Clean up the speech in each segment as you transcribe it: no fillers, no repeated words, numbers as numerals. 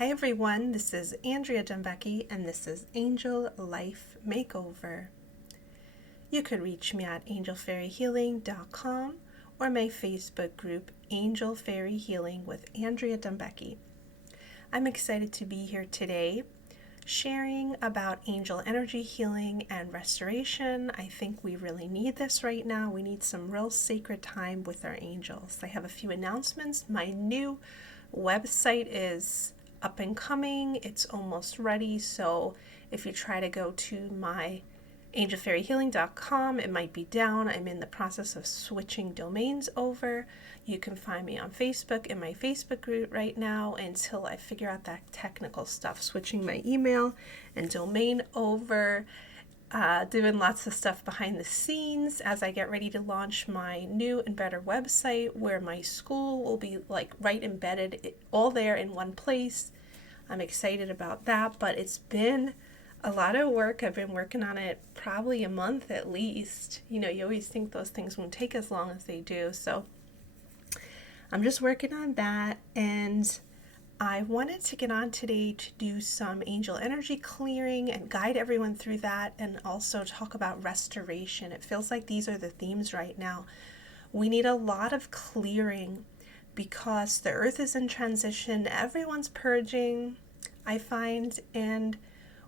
Hi everyone, this is Andrea Dombecki and this is Angel Life Makeover. You could reach me at angelfairyhealing.com or my Facebook group Angel Fairy Healing with Andrea Dombecki. I'm excited to be here today sharing about angel energy healing and restoration. I think we really need this right now. We need some real sacred time with our angels. I have a few announcements. My new website is up and coming. It's almost ready. So if you try to go to my angelfairyhealing.com, it might be down. I'm in the process of switching domains over. You can find me on Facebook in my Facebook group right now until I figure out that technical stuff, switching my email and domain over. Doing lots of stuff behind the scenes as I get ready to launch my new and better website where my school will be like right embedded all there in one place. I'm excited about that, but it's been a lot of work. I've been working on it probably a month at least. You always think those things won't take as long as they do. So I'm just working on that, and I wanted to get on today to do some angel energy clearing and guide everyone through that, and also talk about restoration. It feels like these are the themes right now. We need a lot of clearing because the earth is in transition. Everyone's purging, I find, and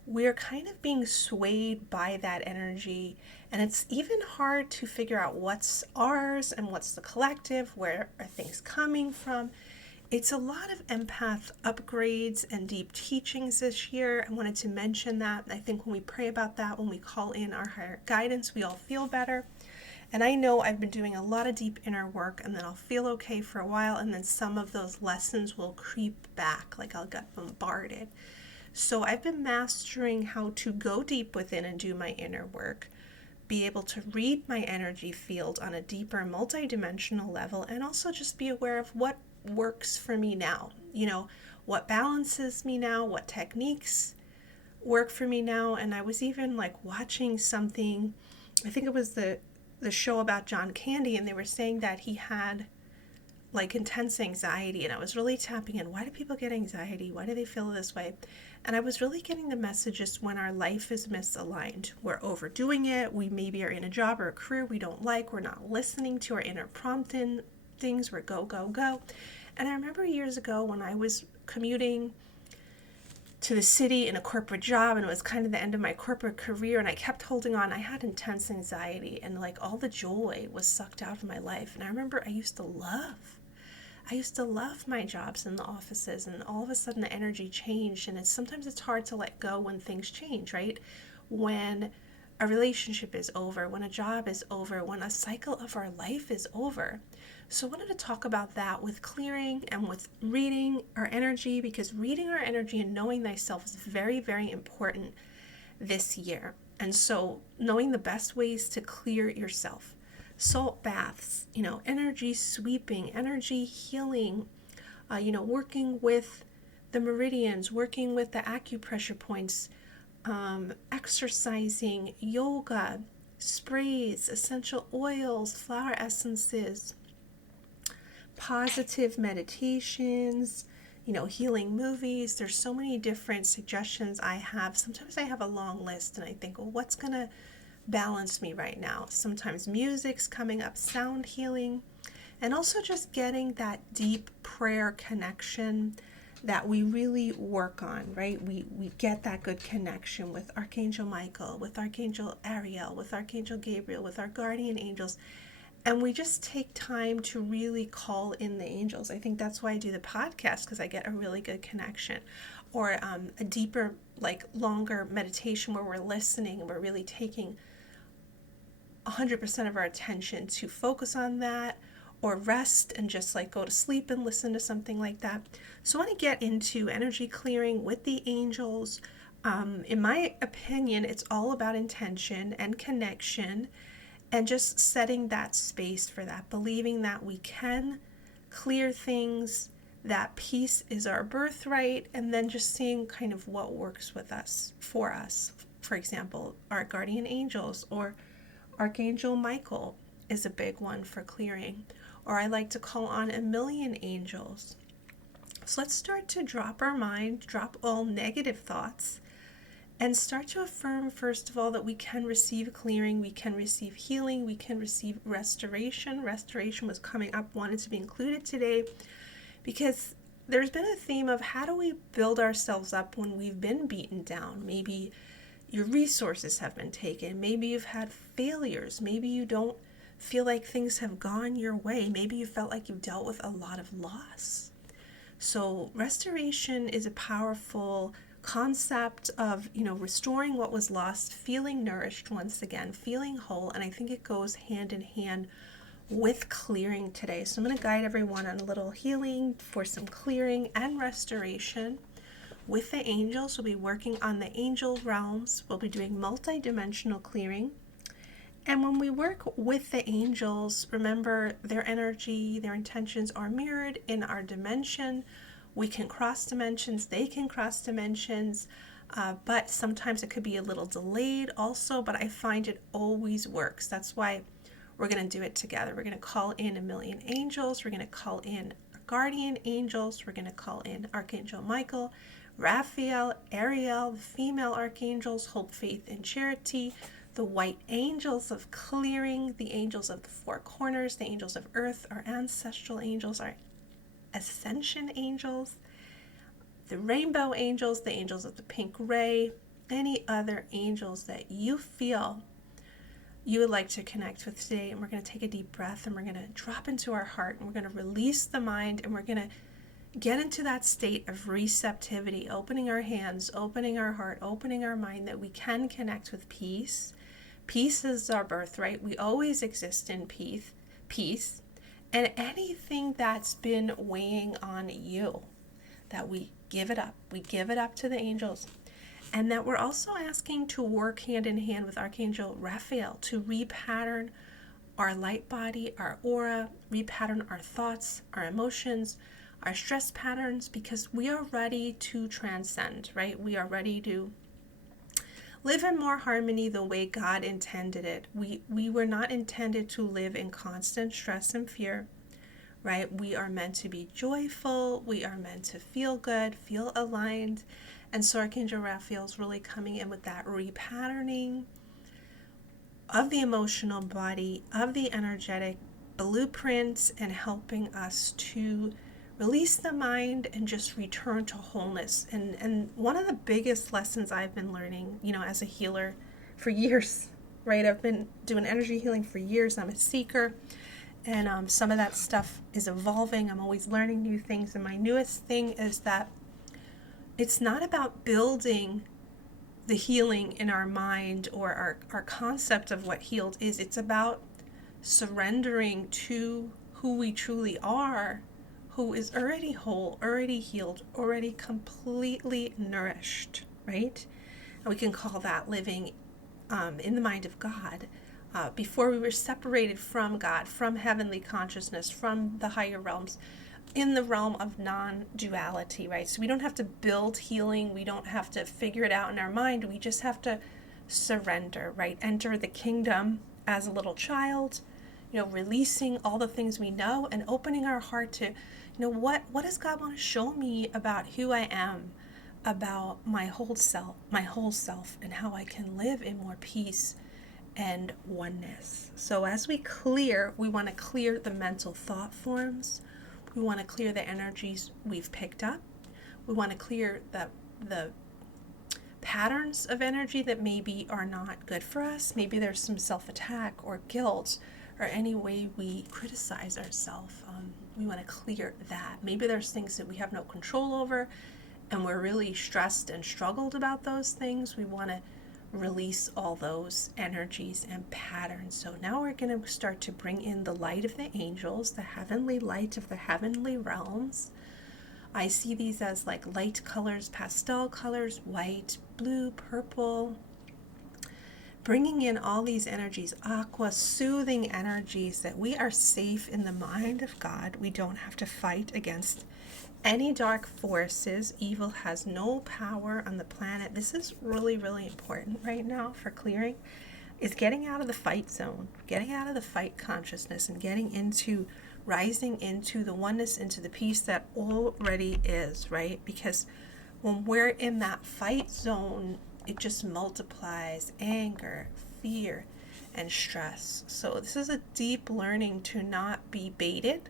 we're kind of being swayed by that energy. And it's even hard to figure out what's ours and what's the collective, where are things coming from. It's a lot of empath upgrades and deep teachings this year. I wanted to mention that. I think when we pray about that, when we call in our higher guidance, we all feel better. And I know I've been doing a lot of deep inner work, and then I'll feel okay for a while, and then some of those lessons will creep back, like I'll get bombarded. So I've been mastering how to go deep within and do my inner work, be able to read my energy field on a deeper multidimensional level, and also just be aware of what works for me now. What balances me now, what techniques work for me now. And I was even watching something, I think it was the show about John Candy, and they were saying that he had intense anxiety, and I was really tapping in, why do people get anxiety? Why do they feel this way? And I was really getting the messages when our life is misaligned. We're overdoing it. We maybe are in a job or a career we don't like. We're not listening to our inner prompting things. We're go, go, go. And I remember years ago when I was commuting to the city in a corporate job, and it was kind of the end of my corporate career, and I kept holding on. I had intense anxiety, and all the joy was sucked out of my life. And I remember I used to love my jobs in the offices, and all of a sudden the energy changed. And sometimes it's hard to let go when things change, right? When a relationship is over, when a job is over, when a cycle of our life is over. So I wanted to talk about that with clearing and with reading our energy, because reading our energy and knowing thyself is very, very important this year. And so knowing the best ways to clear yourself. Salt baths, energy sweeping, energy healing, working with the meridians, working with the acupressure points, exercising, yoga, sprays, essential oils, flower essences, positive meditations, healing movies. There's so many different suggestions I have. Sometimes I have a long list and I think, well, what's going to balance me right now? Sometimes music's coming up, sound healing, and also just getting that deep prayer connection that we really work on, right? We get that good connection with Archangel Michael, with Archangel Ariel, with Archangel Gabriel, with our guardian angels. And we just take time to really call in the angels. I think that's why I do the podcast, because I get a really good connection. Or a deeper, longer meditation where we're listening and we're really taking 100% of our attention to focus on that, or rest and just go to sleep and listen to something like that. So I want to get into energy clearing with the angels. In my opinion, it's all about intention and connection, and just setting that space for that, believing that we can clear things, that peace is our birthright, and then just seeing kind of what works with us, for us. For example, our guardian angels, or Archangel Michael is a big one for clearing. Or I like to call on 1,000,000 angels. So let's start to drop our mind, drop all negative thoughts, and start to affirm, first of all, that we can receive clearing, we can receive healing, we can receive restoration. Restoration was coming up, wanted to be included today, because there's been a theme of how do we build ourselves up when we've been beaten down? Maybe your resources have been taken. Maybe you've had failures. Maybe you don't feel like things have gone your way. Maybe you felt like you've dealt with a lot of loss. So restoration is a powerful concept of, restoring what was lost, feeling nourished once again, feeling whole. And I think it goes hand in hand with clearing today. So I'm going to guide everyone on a little healing for some clearing and restoration with the angels. We'll be working on the angel realms. We'll be doing multi-dimensional clearing. And when we work with the angels, remember their energy, their intentions are mirrored in our dimension. We can cross dimensions, they can cross dimensions, but sometimes it could be a little delayed also, but I find it always works. That's why we're going to do it together. We're going to call in 1,000,000 angels. We're going to call in our guardian angels. We're going to call in Archangel Michael, Raphael, Ariel, the female archangels, Hope, Faith, and Charity, the white angels of clearing, the angels of the four corners, the angels of earth, our ancestral angels, our ascension angels, the rainbow angels, the angels of the pink ray, any other angels that you feel you would like to connect with today. And we're going to take a deep breath and we're going to drop into our heart and we're going to release the mind and we're going to get into that state of receptivity, opening our hands, opening our heart, opening our mind, that we can connect with peace. Peace is our birthright. We always exist in peace. And anything that's been weighing on you, that we give it up. We give it up to the angels. And that we're also asking to work hand in hand with Archangel Raphael to repattern our light body, our aura, repattern our thoughts, our emotions, our stress patterns, because we are ready to transcend, right? We are ready to live in more harmony the way God intended it. We were not intended to live in constant stress and fear, right? We are meant to be joyful. We are meant to feel good, feel aligned. And so Archangel Raphael is really coming in with that repatterning of the emotional body, of the energetic blueprints, and helping us to release the mind and just return to wholeness. And one of the biggest lessons I've been learning, as a healer for years, right? I've been doing energy healing for years. I'm a seeker, and some of that stuff is evolving. I'm always learning new things. And my newest thing is that it's not about building the healing in our mind or our concept of what healed is. It's about surrendering to who we truly are, who is already whole, already healed, already completely nourished, right? And we can call that living in the mind of God. Before we were separated from God, from heavenly consciousness, from the higher realms, in the realm of non-duality, right? So we don't have to build healing. We don't have to figure it out in our mind. We just have to surrender, right? Enter the kingdom as a little child, releasing all the things we know and opening our heart to, what does God want to show me about who I am, about my whole self, and how I can live in more peace and oneness. So as we want to clear the mental thought forms. We want to clear the energies we've picked up. We want to clear the patterns of energy that maybe are not good for us. Maybe there's some self-attack or guilt or any way we criticize ourselves. We want to clear that. Maybe there's things that we have no control over and we're really stressed and struggled about those things. We want to release all those energies and patterns. So now we're going to start to bring in the light of the angels, the heavenly light of the heavenly realms. I see these as like light colors, pastel colors, white, blue, purple. Bringing in all these energies, aqua, soothing energies, that we are safe in the mind of God. We don't have to fight against any dark forces. Evil has no power on the planet. This is really, really important right now for clearing, is getting out of the fight zone, getting out of the fight consciousness and getting into rising into the oneness, into the peace that already is, right? Because when we're in that fight zone, it just multiplies anger, fear, and stress. So this is a deep learning to not be baited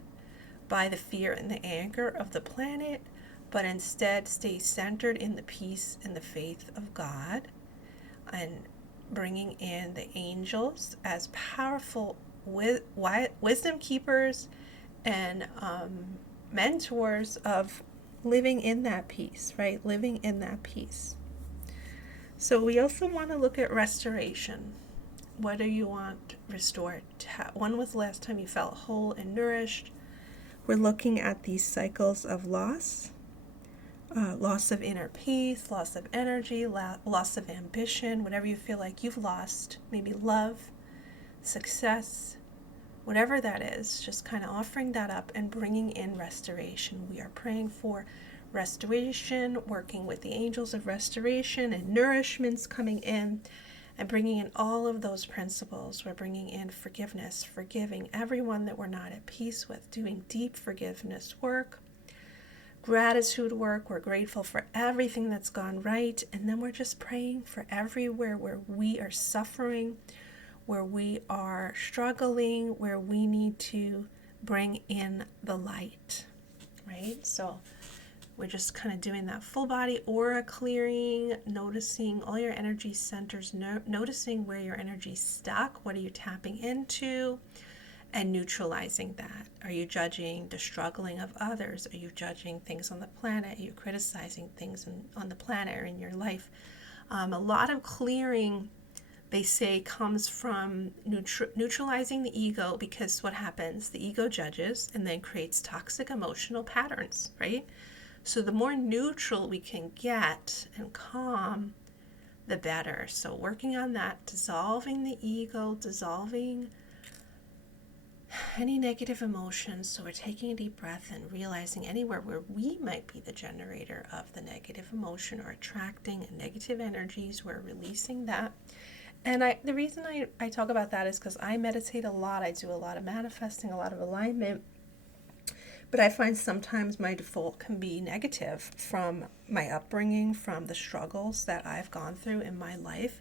by the fear and the anger of the planet, but instead stay centered in the peace and the faith of God, and bringing in the angels as powerful wisdom keepers and mentors of living in that peace, right? Living in that peace. So we also want to look at restoration. What do you want restored? When was the last time you felt whole and nourished? We're looking at these cycles of loss. Loss of inner peace, loss of energy, loss of ambition, whatever you feel like you've lost, maybe love, success, whatever that is, just kind of offering that up and bringing in restoration. We are praying for restoration, working with the angels of restoration and nourishments coming in and bringing in all of those principles. We're bringing in forgiveness, forgiving everyone that we're not at peace with, doing deep forgiveness work, gratitude work. We're grateful for everything that's gone right. And then we're just praying for everywhere where we are suffering, where we are struggling, where we need to bring in the light, right? So we're just kind of doing that full body aura clearing, noticing all your energy centers, noticing where your energy's stuck, what are you tapping into, and neutralizing that. Are you judging the struggling of others? Are you judging things on the planet? Are you criticizing things on the planet or in your life? A lot of clearing, they say, comes from neutralizing the ego, because what happens? The ego judges and then creates toxic emotional patterns, right? So the more neutral we can get and calm, the better. So working on that, dissolving the ego, dissolving any negative emotions. So we're taking a deep breath and realizing anywhere where we might be the generator of the negative emotion or attracting negative energies, we're releasing that. And the reason I talk about that is because I meditate a lot. I do a lot of manifesting, a lot of alignment. But I find sometimes my default can be negative from my upbringing, from the struggles that I've gone through in my life.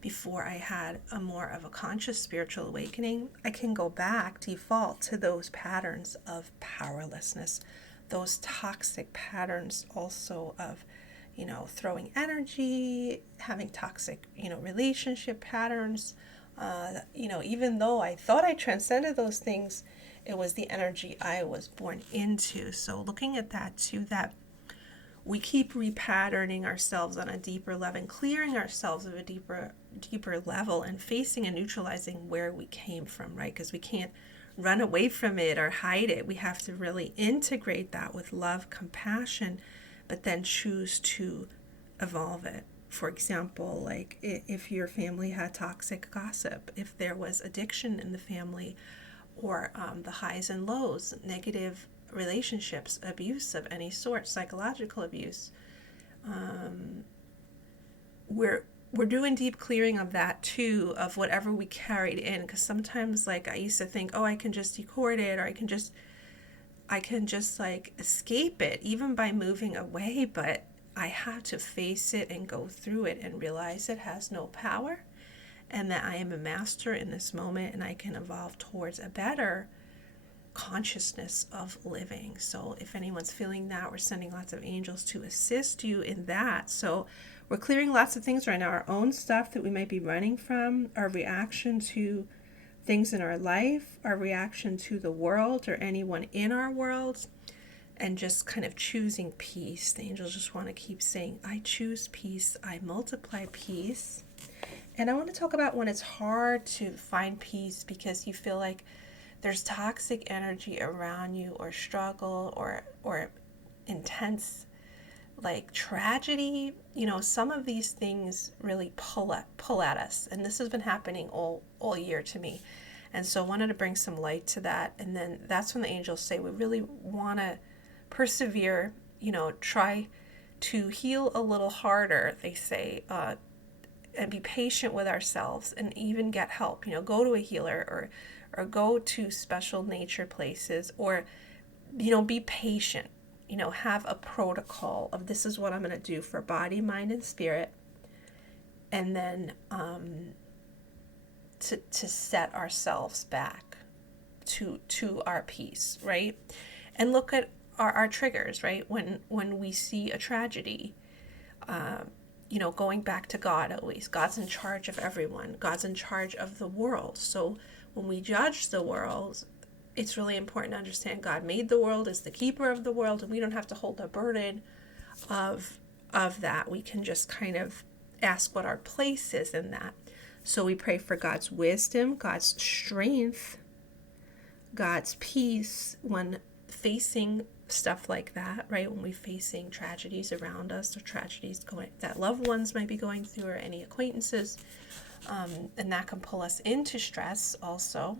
Before I had a more of a conscious spiritual awakening, I can go back, default to those patterns of powerlessness, those toxic patterns also of, throwing energy, having toxic, relationship patterns. Even though I thought I transcended those things, it was the energy I was born into. So looking at that too, that we keep repatterning ourselves on a deeper level and clearing ourselves of a deeper level and facing and neutralizing where we came from, right? Because we can't run away from it or hide it. We have to really integrate that with love, compassion, but then choose to evolve it. For example, like if your family had toxic gossip, if there was addiction in the family, or the highs and lows, negative relationships, abuse of any sort, psychological abuse, we're doing deep clearing of that too, of whatever we carried in. Because sometimes, like, I used to think, oh, I can just decord it, or I can just like escape it even by moving away. But I have to face it and go through it and realize it has no power, and that I am a master in this moment, and I can evolve towards a better consciousness of living. So if anyone's feeling that, we're sending lots of angels to assist you in that. So we're clearing lots of things right now, our own stuff that we might be running from, our reaction to things in our life, our reaction to the world or anyone in our world, and just kind of choosing peace. The angels just want to keep saying, I choose peace, I multiply peace. And I want to talk about when it's hard to find peace because you feel like there's toxic energy around you, or struggle, or intense like tragedy. Some of these things really pull at us, and this has been happening all year to me. And so I wanted to bring some light to that. And then that's when the angels say we really want to persevere, try to heal a little harder, they say, and be patient with ourselves, and even get help. Go to a healer or or go to special nature places, or, be patient, have a protocol of this is what I'm going to do for body, mind, and spirit. And then to set ourselves back to our peace, right? And look at our triggers, right? When we see a tragedy, going back to God always. God's in charge of everyone. God's in charge of the world. So when we judge the world, it's really important to understand God made the world, is the keeper of the world, and we don't have to hold the burden of that. We can just kind of ask what our place is in that. So we pray for God's wisdom, God's strength, God's peace when facing stuff like that, right? When we're facing tragedies around us, or tragedies that loved ones might be going through, or any acquaintances, and that can pull us into stress also.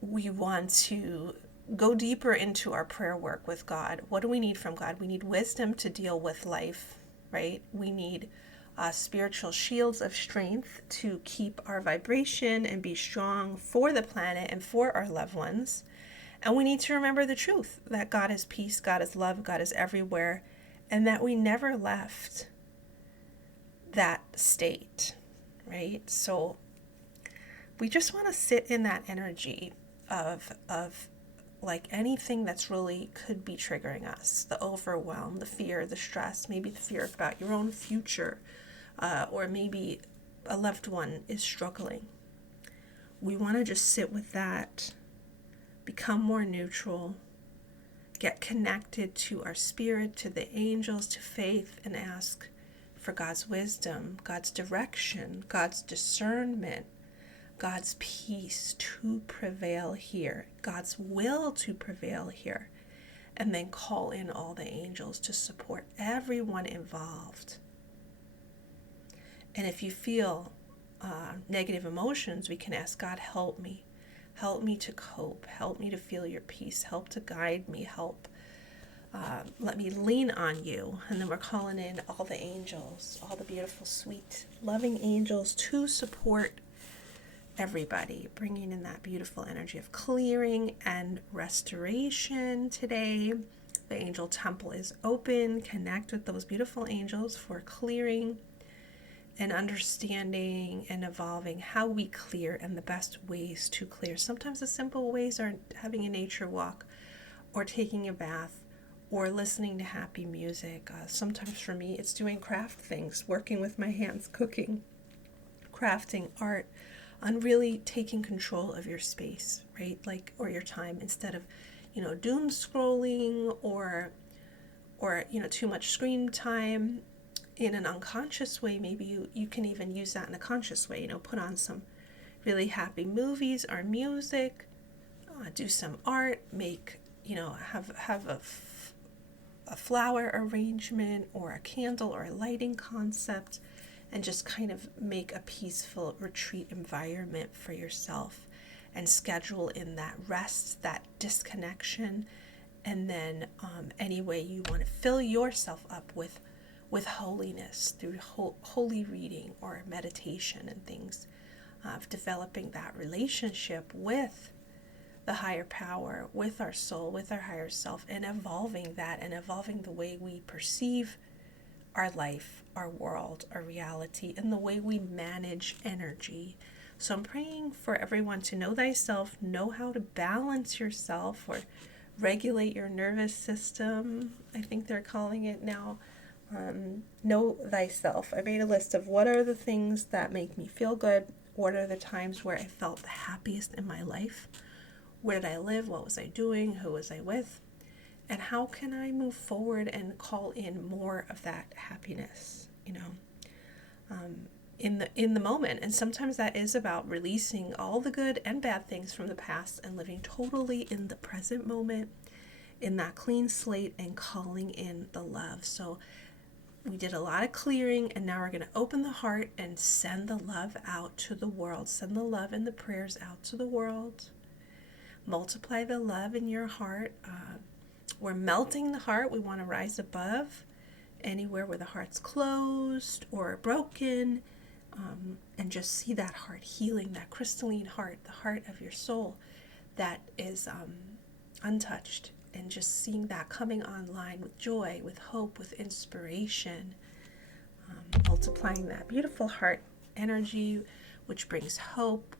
We want to go deeper into our prayer work with God. What do we need from God? We need wisdom to deal with life, right? We need spiritual shields of strength to keep our vibration and be strong for the planet and for our loved ones. And we need to remember the truth that God is peace, God is love, God is everywhere, and that we never left that state, right? So we just want to sit in that energy of like anything that's really could be triggering us, the overwhelm, the fear, the stress, maybe the fear about your own future, or maybe a loved one is struggling. We want to just sit with that, become more neutral, get connected to our spirit, to the angels, to faith, and ask for God's wisdom, God's direction, God's discernment, God's peace to prevail here, God's will to prevail here, and then call in all the angels to support everyone involved. And if you feel negative emotions, we can ask God, help me to cope, help me to feel your peace, help to guide me, let me lean on you. And then we're calling in all the angels, all the beautiful, sweet, loving angels to support everybody, bringing in that beautiful energy of clearing and restoration today. The angel temple is open. Connect with those beautiful angels for clearing and understanding and evolving how we clear and the best ways to clear. Sometimes the simple ways are having a nature walk, or taking a bath, or listening to happy music. Sometimes for me, it's doing craft things, working with my hands, cooking, crafting, art, on really taking control of your space, right? Or your time, instead of, doom scrolling or too much screen time in an unconscious way. Maybe you can even use that in a conscious way, put on some really happy movies or music, do some art, make, have a flower arrangement or a candle or a lighting concept, and just kind of make a peaceful retreat environment for yourself, and schedule in that rest, that disconnection, and then any way you want to fill yourself up with holiness through holy reading or meditation and things, of developing that relationship with the higher power, with our soul, with our higher self, and evolving that, and evolving the way we perceive our life, our world, our reality, and the way we manage energy. So I'm praying for everyone to know thyself, know how to balance yourself, or regulate your nervous system, I think they're calling it now. Know thyself. I made a list of what are the things that make me feel good, what are the times where I felt the happiest in my life, where did I live, what was I doing, who was I with, and how can I move forward and call in more of that happiness, in the moment. And sometimes that is about releasing all the good and bad things from the past and living totally in the present moment, in that clean slate, and calling in the love. So we did a lot of clearing, and now we're going to open the heart and send the love out to the world. Send the love and the prayers out to the world. Multiply the love in your heart. We're melting the heart. We want to rise above anywhere where the heart's closed or broken, and just see that heart healing, that crystalline heart, the heart of your soul that is untouched, and just seeing that coming online with joy, with hope, with inspiration, multiplying that beautiful heart energy, which brings hope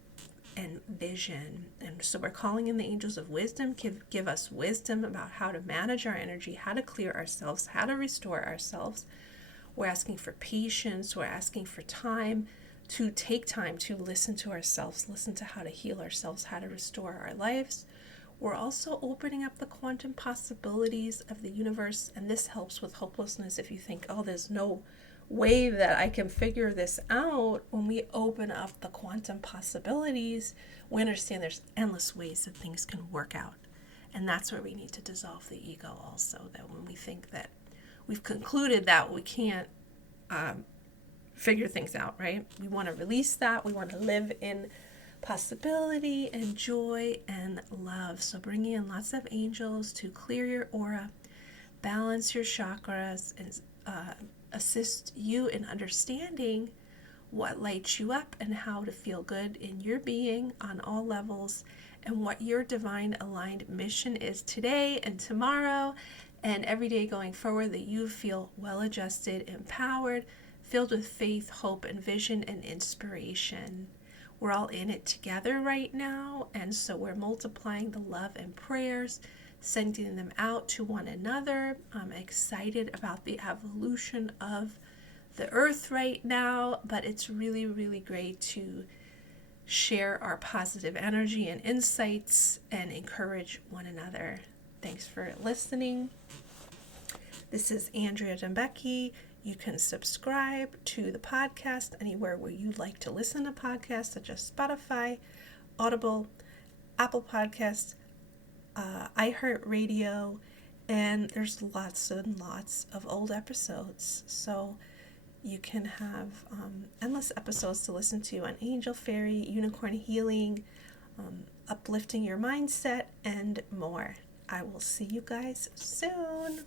and vision. And so we're calling in the angels of wisdom, give us wisdom about how to manage our energy, how to clear ourselves, how to restore ourselves. We're asking for patience. We're asking for time to take time to listen to ourselves, listen to how to heal ourselves, how to restore our lives. We're also opening up the quantum possibilities of the universe, and this helps with hopelessness. If you think, oh, there's no way that I can figure this out, when we open up the quantum possibilities, we understand there's endless ways that things can work out. And that's where we need to dissolve the ego also, that when we think that we've concluded that we can't figure things out, right? We want to release that. We want to live in possibility and joy and love. So bringing in lots of angels to clear your aura, balance your chakras, and assist you in understanding what lights you up and how to feel good in your being on all levels, and what your divine aligned mission is today and tomorrow and every day going forward, that you feel well adjusted, empowered, filled with faith, hope, and vision and inspiration. We're all in it together right now, and so we're multiplying the love and prayers, sending them out to one another. I'm excited about the evolution of the earth right now, but it's really, really great to share our positive energy and insights and encourage one another. Thanks for listening. This is Andrea Dombecki. You can subscribe to the podcast anywhere where you like to listen to podcasts, such as Spotify, Audible, Apple Podcasts, iHeartRadio, and there's lots and lots of old episodes. So you can have endless episodes to listen to on angel, fairy, unicorn healing, uplifting your mindset, and more. I will see you guys soon.